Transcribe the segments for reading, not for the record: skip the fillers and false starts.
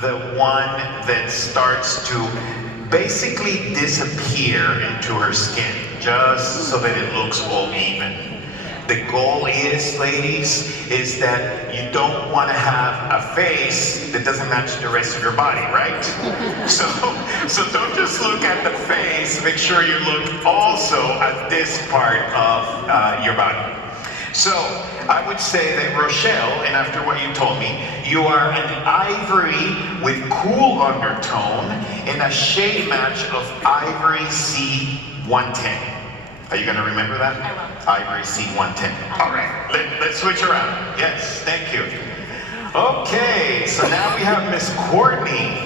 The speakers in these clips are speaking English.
the one that starts to basically disappear into her skin, just so that it looks all even. The goal is, ladies, is that you don't want to have a face that doesn't match the rest of your body, right? So don't just look at the face, make sure you look also at this part of your body. So I would say that Rochelle, and after what you told me, you are an ivory with cool undertone and a shade match of ivory C110. Are you going to remember that? I will. Ivory C110. All right, let's switch around. Yes, thank you. Okay, so now we have Miss Courtney.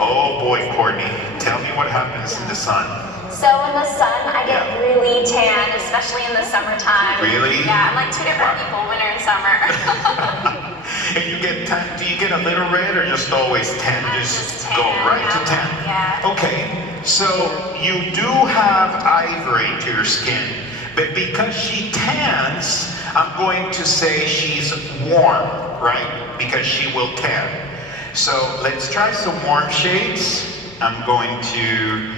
Oh boy, Courtney, tell me what happens in the sun. So in the sun, I get really tan, especially in the summertime. Really? Yeah, I'm like two different people, winter and summer. And you get tan, do you get a little red or just always tan? Just tan, go right to tan. Yeah. Okay, so you do have ivory to your skin, but because she tans, I'm going to say she's warm, right? Because she will tan. So let's try some warm shades. I'm going to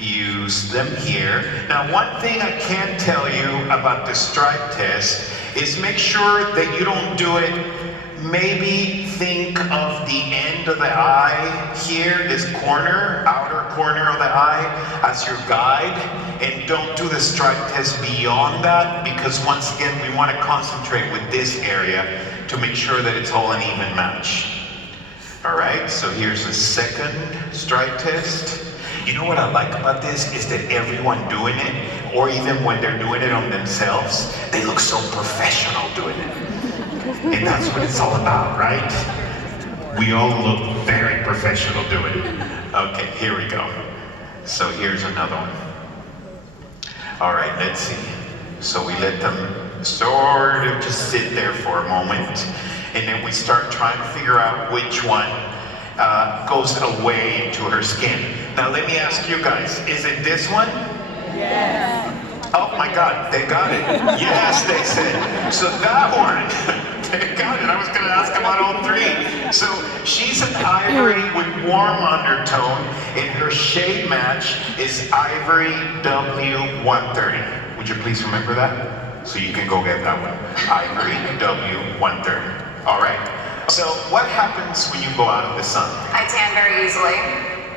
use them here. Now, one thing I can tell you about the stripe test is make sure that you don't do it. Maybe think of the end of the eye here, this corner, outer corner of the eye as your guide, and don't do the stripe test beyond that, because once again, we want to concentrate with this area to make sure that it's all an even match. All right, so here's the second stripe test. You know what I like about this is that everyone doing it, or even when they're doing it on themselves, they look so professional doing it. And that's what it's all about, right? We all look very professional doing it. Okay, here we go. So here's another one. All right, let's see. So we let them sort of just sit there for a moment, and then we start trying to figure out which one goes away into her skin. Now let me ask you guys, is it this one? Yes. Oh my God, they got it. Yes, they said. So that one, they got it. I was going to ask about all three. So she's an ivory with warm undertone, and her shade match is ivory W130. Would you please remember that? So you can go get that one. Ivory W130. All right. So what happens when you go out in the sun? I tan very easily.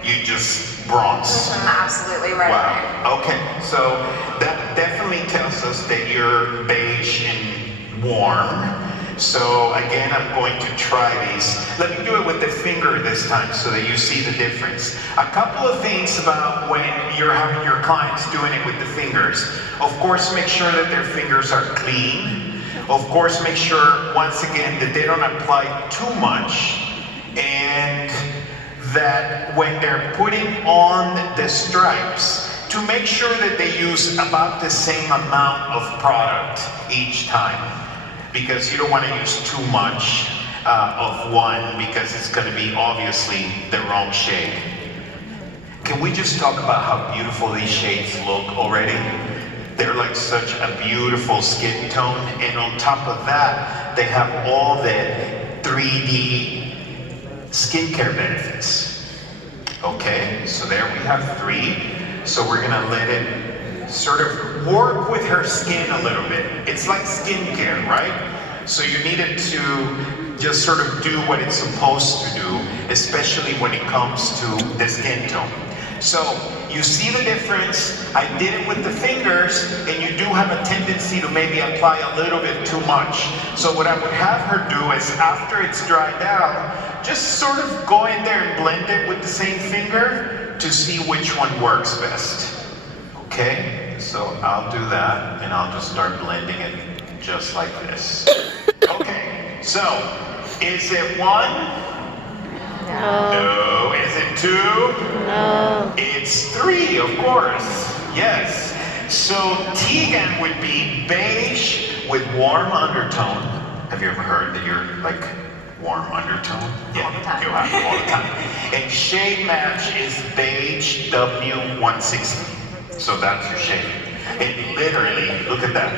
You just bronze. Absolutely right. Wow. Okay. So that definitely tells us that you're beige and warm. So again, I'm going to try these. Let me do it with the finger this time so that you see the difference. A couple of things about when you're having your clients doing it with the fingers. Of course, make sure that their fingers are clean. Of course, make sure, once again, that they don't apply too much, and that when they're putting on the stripes, to make sure that they use about the same amount of product each time, because you don't want to use too much of one, because it's going to be obviously the wrong shade. Can we just talk about how beautiful these shades look already? They're like such a beautiful skin tone, and on top of that, they have all the 3D skincare benefits. Okay, so there we have three. So we're gonna let it sort of work with her skin a little bit. It's like skincare, right? So you need it to just sort of do what it's supposed to do, especially when it comes to the skin tone. So you see the difference. I did it with the fingers, and you do have a tendency to maybe apply a little bit too much. So what I would have her do is, after it's dried out, just sort of go in there and blend it with the same finger to see which one works best. Okay, so I'll do that, and I'll just start blending it just like this. Okay, so is it one? No. No. Is it two? No. It's three, of course. Yes. So Tegan would be beige with warm undertone. Have you ever heard that you're like warm undertone? Yeah, All the time. you have it all the time. And shade match is beige W160. So that's your shade. And literally, look at that.